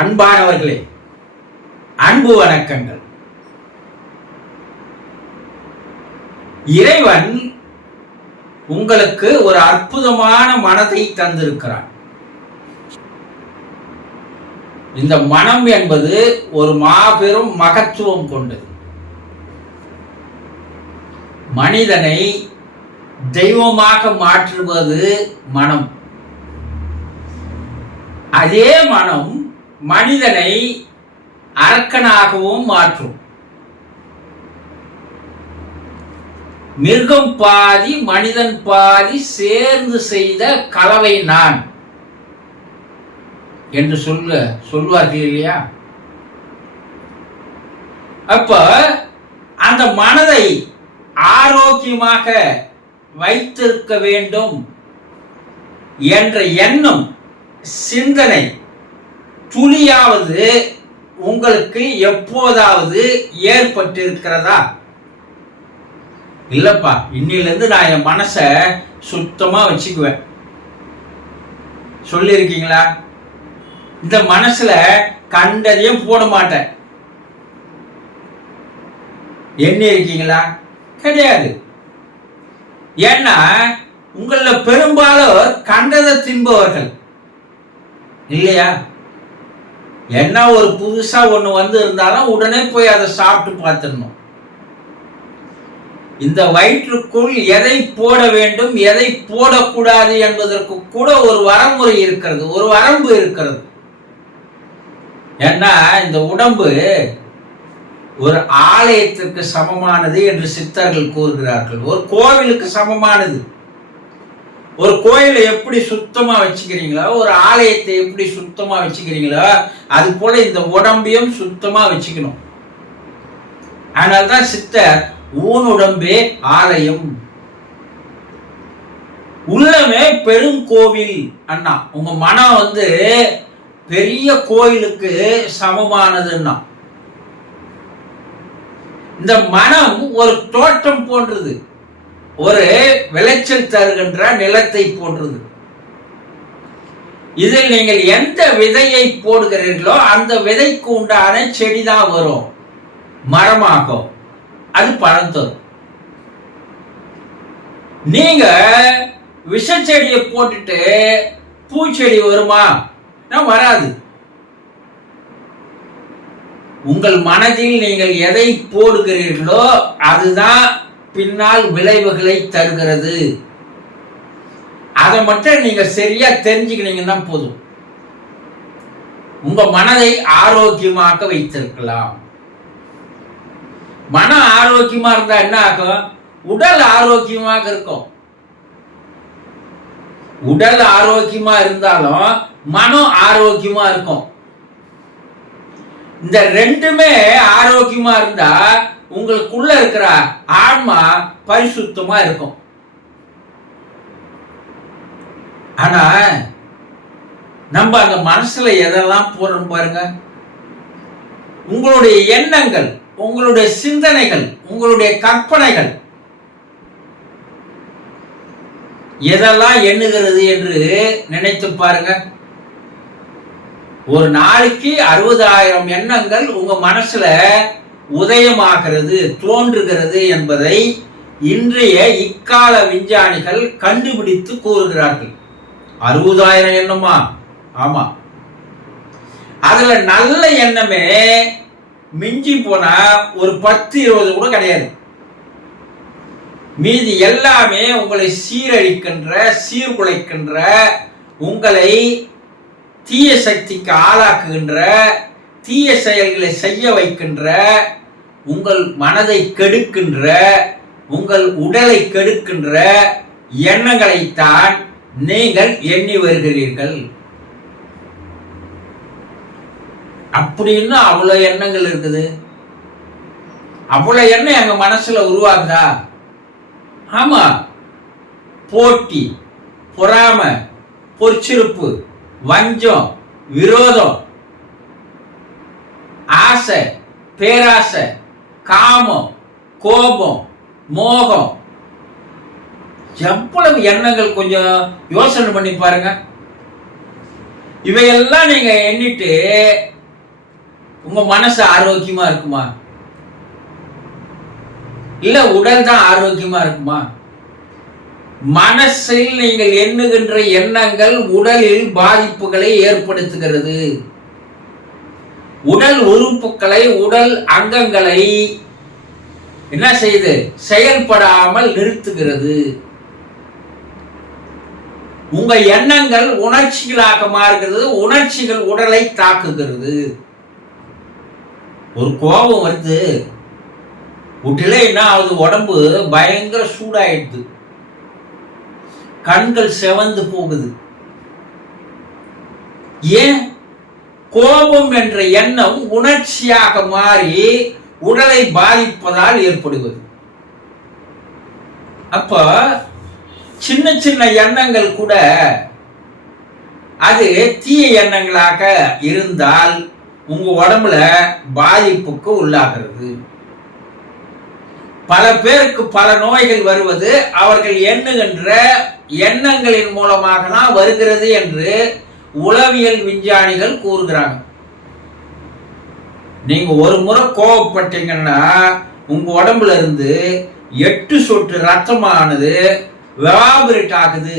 அன்பானவர்களே அன்பு வணக்கங்கள். இறைவன் உங்களுக்கு ஒரு அற்புதமான மனதை தந்திருக்கிறான். இந்த மனம் என்பது ஒரு மாபெரும் மகத்துவம் கொண்டது. மனிதனை தெய்வமாக மாற்றுவது மனம். அதே மனம் மனிதனை அரக்கனாகவும் மாற்றும். மிருகம் பாதி மனிதன் பாதி சேர்ந்து செய்த கலவை நான் என்று சொல்ல சொல்வார்கள் இல்லையா? அப்ப அந்த மனதை ஆரோக்கியமாக வைத்திருக்க வேண்டும் என்ற எண்ணம் சிந்தனை துளியாவது உங்களுக்கு எப்போதாவது ஏற்பட்டிருக்கிறதா? இல்லப்பா இன்னிலிருந்து நான் என் மனசை சுத்தமா வச்சுக்குவேன். சொல்லியிருக்கீங்களா? இந்த மனசுல கண்டதையும் போட மாட்டேன். எண்ணி இருக்கீங்களா கிடையாது. ஏன்னா உங்களில் பெரும்பாலும் கண்டதை தின்பவர்கள். இல்லையா? என்ன ஒரு புதுசா ஒண்ணு வந்து இருந்தாலும் உடனே போய் அதை சாப்பிட்டு பார்த்துடணும். இந்த வயிற்றுக்குள் எதை போட வேண்டும் எதை போடக்கூடாது என்பதற்கு கூட ஒரு வரமுறை இருக்கிறது ஒரு வரம்பு இருக்கிறது. ஏன்னா இந்த உடம்பு ஒரு ஆலயத்திற்கு சமமானது என்று சித்தர்கள் கூறுகிறார்கள். ஒரு கோவிலுக்கு சமமானது. ஒரு கோயிலை எப்படி சுத்தமா வச்சுக்கிறீங்களோ ஒரு ஆலயத்தை எப்படி சுத்தமா வச்சுக்கிறீங்களோ அது போல இந்த உடம்பையும் சுத்தமா வச்சுக்கணும். அதனால்தான் சித்தர் ஊன் உடம்பே ஆலயம். உள்ளமே பெருங்கோவில் அண்ணா. உங்க மனம் வந்து பெரிய கோயிலுக்கு சமமானதுன்னா. இந்த மனம் ஒரு தோட்டம் போன்றது. ஒரு விளைச்சல் தருகின்ற நிலத்தை போன்றது. இதில் நீங்கள் எந்த விதையை போடுகிறீர்களோ அந்த விதைக்கு உண்டான செடி தான் வரும். மரமாகும். அது பழம் தரும். நீங்க விஷச்செடியை போட்டுட்டு பூச்செடி வருமா? நான் வராது. உங்கள் மனதில் நீங்கள் எதை போடுகிறீர்களோ அதுதான் பின்னால் விளைவுகளை தருகிறது. அதை மட்டும் நீங்க சரியா தெரிஞ்சுக்கினீங்கன்னா போதும். உங்க மனதை ஆரோக்கியமாக வைத்திருக்கலாம். மனம் ஆரோக்கியமா இருந்தா என்ன ஆகும்? உடல் ஆரோக்கியமாக இருக்கும். உடல் ஆரோக்கியமா இருந்தாலும் மனம் ஆரோக்கியமா இருக்கும். இந்த ரெண்டுமே ஆரோக்கியமா இருந்தா உங்களுக்குள்ள இருக்கிற ஆன்மா பரிசுத்தமா இருக்கும். ஆனா நம்ம அந்த மனசுல எதெல்லாம் போறோம் பாருங்க? உங்களுடைய எண்ணங்கள் உங்களுடைய சிந்தனைகள் உங்களுடைய கற்பனைகள் எதெல்லாம் எண்ணுகிறது என்று நினைத்து பாருங்க. ஒரு நாளைக்கு அறுபதாயிரம் எண்ணங்கள் உங்க மனசுல உதயமாகிறது தோன்றுகிறது என்பதை இன்றைய இக்கால விஞ்ஞானிகள் கண்டுபிடித்து கூறுகிறார்கள். அறுபதாயிரம் எண்ணமா? ஆமா. அதுல நல்ல எண்ணமே மிஞ்சி போனா ஒரு பத்து இருபது கூட கிடையாது. மீதி எல்லாமே உங்களை சீரழிக்கின்ற சீர்குலைக்கின்ற உங்களை தீய சக்திக்கு ஆளாக்குகின்ற தீய செயல்களை செய்ய வைக்கின்ற உங்கள் மனதை கெடுக்கின்ற உங்கள் உடலை கெடுக்கின்ற எண்ணங்களைத்தான் நீங்கள் எண்ணி வருகிறீர்கள். அப்படின்னு அவ்வளவு எண்ணங்கள் இருக்குது. அவ்வளவு எண்ணம் எங்க மனசுல உருவாகுதா? ஆமா. போட்டி பொறாம பொற்சிருப்பு வஞ்சம் விரோதம் ஆசை பேராசை காமம் கோபம் மோகம். எவ்வளவு எண்ணங்கள் கொஞ்சம் யோசனை பண்ணி பாருங்க. இவையெல்லாம் நீங்க எண்ணிட்டு உங்க மனசு ஆரோக்கியமா இருக்குமா? இல்ல உடல் தான் ஆரோக்கியமா இருக்குமா? மனசில் நீங்கள் எண்ணுகின்ற எண்ணங்கள் உடலில் பாதிப்புகளை ஏற்படுத்துகிறது. உடல் உறுப்புகளை உடல் அங்கங்களை என்ன செய்யுது? செயல்படாமல் நிறுத்துகிறது. உங்க எண்ணங்கள் உணர்ச்சிகளாக மாறுகிறது உணர்ச்சிகள் உடலை தாக்குகிறது. ஒரு கோபம் வருது. விட்டுல என்ன ஆகுது? உடம்பு பயங்கர சூடாயிடுது. கண்கள் செவந்து போகுது. ஏன்? கோபம் என்ற எண்ணம் உணர்ச்சியாக மாறி உடலை பாதிப்பதால் ஏற்படுவது. அப்ப சின்ன சின்ன எண்ணங்கள் கூட அது தீய எண்ணங்களாக இருந்தால் உங்க உடம்புல பாதிப்புக்கு உள்ளாகிறது. பல பேருக்கு பல நோய்கள் வருவது அவர்கள் எண்ணுகின்ற எண்ணங்களின் மூலமாக தான் வருகிறது என்று உளவியல் விஞ்ஞானிகள் கூறுகிறாங்க. நீங்க ஒரு முறை கோவப்பட்டீங்கன்னா உங்க உடம்புல இருந்து எட்டு சொட்டு ரத்தமானது வெவாபரேட் ஆகுது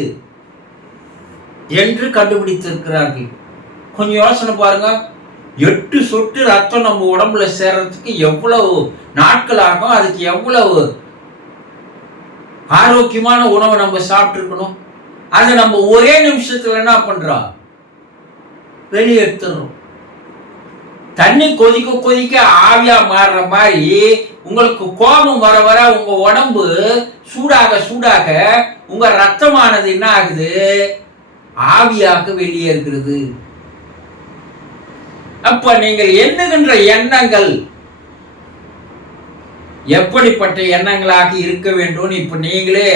என்று கண்டுபிடித்திருக்கிறார்கள். கொஞ்சம் யோசனை பாருங்க. எட்டு சொட்டு ரத்தம் நம்ம உடம்புல சேர்றதுக்கு எவ்வளவு நாட்கள் ஆகும் அதுக்கு எவ்வளவு ஆரோக்கியமான உணவை நம்ம சாப்பிட்டு இருக்கணும் அதை நம்ம ஒரே நிமிஷத்துல என்ன பண்றோம்? வெளியெடுத்துறோம் தண்ணி கொதிக்க கொதிக்க ஆவியா மாறுற மாதிரி உங்களுக்கு கோபம் வர வர உங்க உடம்பு சூடாக சூடாக உங்க ரத்தமானது என்ன ஆகுது? ஆவியாக வெளியேறுகிறது. அப்ப நீங்கள் எண்ணுகின்ற எண்ணங்கள் எப்படிப்பட்ட எண்ணங்களாக இருக்க வேண்டும் இப்ப நீங்களே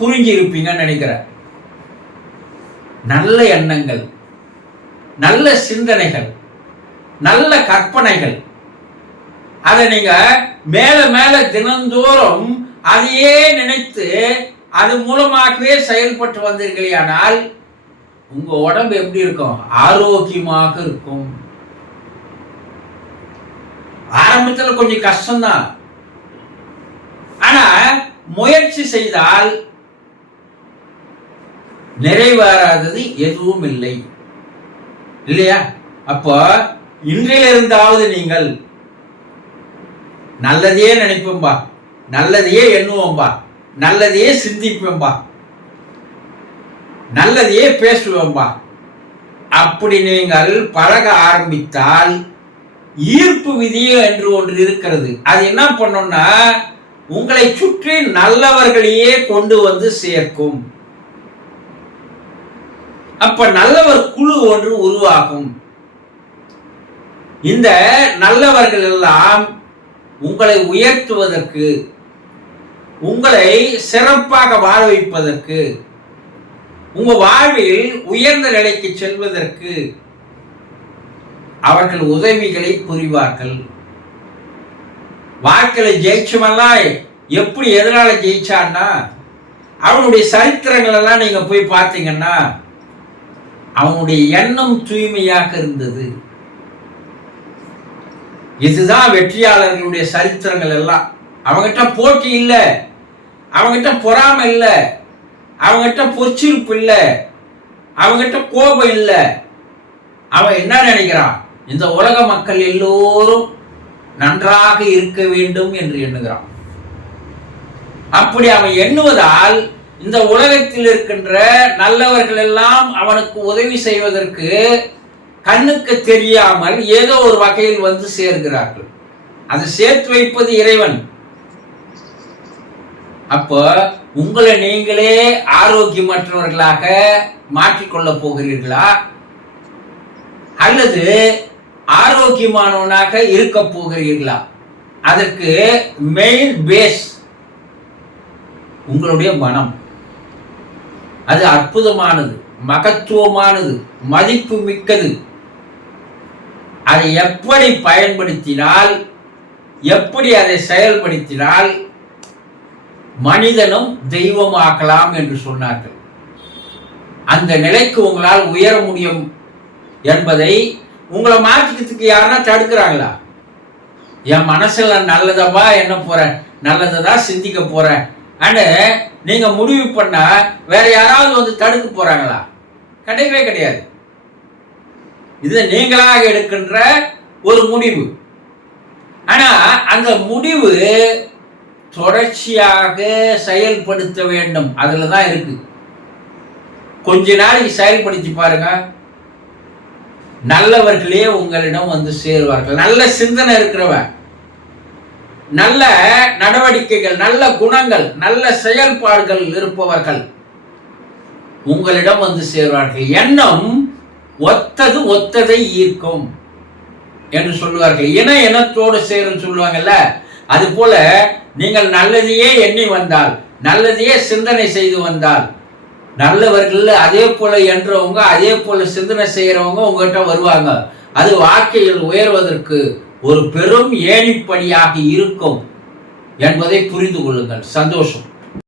புரிஞ்சிருப்பீங்கன்னு நினைக்கிறேன். நல்ல எண்ணங்கள். நல்ல சிந்தனைகள் நல்ல கற்பனைகள். அதை நீங்க மேல மேல தினந்தோறும் அதையே நினைத்து அது மூலமாகவே செயல்பட்டு வந்தீர்களானால் உங்க உடம்பு எப்படி இருக்கும்? ஆரோக்கியமாக இருக்கும். ஆரம்பத்தில் கொஞ்சம் கஷ்டம்தான். ஆனா முயற்சி செய்தால் நிறைவேறாதது எதுவும் இல்லை. இல்லையா? அப்போ இன்றிலிருந்தாவது நீங்கள் நல்லதையே நினைப்போம்பா. நல்லதையே எண்ணுவோம்பா. நல்லதையே சிந்திப்போம்பா. நல்லதையே பேசுவோம்பா. அப்படி நீங்கள் பழக ஆரம்பித்தால் ஈர்ப்பு விதி என்று ஒன்று இருக்கிறது. அது என்ன பண்ணும்னா உங்களை சுற்றி நல்லவர்களையே கொண்டு வந்து சேர்க்கும். அப்ப நல்லவர் குழு ஒன்று உருவாகும். இந்த நல்லவர்கள் எல்லாம் உங்களை உயர்த்துவதற்கு உங்களை சிறப்பாக வாழ வைப்பதற்கு உங்க வாழ்வில் உயர்ந்த நிலைக்கு செல்வதற்கு அவர்கள் உதவிகளை புரிவார்கள். வாழ்க்கையில ஜெயிச்சவெல்லாம் எப்படி எதனால ஜெயிச்சான்னா அவனுடைய சரித்திரங்கள் எல்லாம் நீங்க போய் பார்த்தீங்கன்னா அவனுடைய எண்ணம் தூய்மையாக இருந்தது. இதுதான் வெற்றியாளர்களுடைய சரித்திரங்கள் எல்லாம். அவங்ககிட்ட போட்டி இல்லை. அவங்ககிட்ட பொறாமை இல்லை. அவங்ககிட்ட பொறிச்சிருப்பு இல்லை. அவங்ககிட்ட கோபம் இல்லை. அவன் என்ன நினைக்கிறான்? இந்த உலக மக்கள் எல்லோரும் நன்றாக இருக்க வேண்டும் என்று எண்ணுகிறான். அப்படி அவன் எண்ணுவதால் இந்த உலகத்தில் இருக்கின்ற நல்லவர்கள் எல்லாம் அவனுக்கு உதவி செய்வதற்கு கண்ணுக்கு தெரியாமல் ஏதோ ஒரு வகையில் வந்து சேர்கிறார்கள். அதை சேர்த்து வைப்பது இறைவன். அப்போ உங்களை நீங்களே ஆரோக்கியமற்றவர்களாக மாற்றிக்கொள்ள போகிறீர்களா? அல்லது ஆரோக்கியமானவனாக இருக்க போகிறீர்களா? அதற்கு மெயின் பேஸ் உங்களுடைய மனம். அது அற்புதமானது மகத்துவமானது மதிப்பு மிக்கது அதை எப்படி பயன்படுத்தினால் எப்படி அதை செயல்படுத்தினால் மனிதனும் தெய்வமாக்கலாம் என்று சொன்னார்கள். அந்த நிலைக்கு உங்களால் உயர முடியும் என்பதை உங்களை மாற்றிக்கிறதுக்கு யாருன்னா தடுக்கிறாங்களா? என் மனசில் நல்லதப்பா என்ன போறேன்? நல்லதை தான் சிந்திக்க போறேன்? அண்டு நீங்கள் முடிவு பண்ணால் வேற யாராவது வந்து தடுக்க போகிறாங்களா கிடையவே கிடையாது. இது நீங்களாக எடுக்கின்ற ஒரு முடிவு. ஆனால் அந்த முடிவு தொடர்ச்சியாக செயல்படுத்த வேண்டும். அதில் தான் இருக்கு. கொஞ்ச நாளைக்கு செயல்படுத்தி பாருங்க. நல்லவர்களே உங்களிடம் வந்து சேருவார்கள். நல்ல சிந்தனை இருக்கிறவன். நல்ல நடவடிக்கைகள் நல்ல குணங்கள் நல்ல செயல்பாடுகள் இருப்பவர்கள் உங்களிடம் வந்து சேருவார்கள். எண்ணம் ஒத்தது ஒத்ததை ஈர்க்கும் என்று சொல்லுவார்கள். இன இனத்தோடு சேரும் சொல்லுவாங்கல்ல அது போல நீங்கள் நல்லதையே எண்ணி வந்தால் நல்லதையே சிந்தனை செய்து வந்தால் நல்லவர்கள் அதே போல என்றவங்க அதே போல சிந்தனை செய்கிறவங்க உங்ககிட்ட வருவாங்க. அது வாழ்க்கையில் உயர்வதற்கு ஒரு பெரும் ஏழிப்படியாக இருக்கும் என்பதை புரிந்து கொள்ளுங்கள். சந்தோஷம்.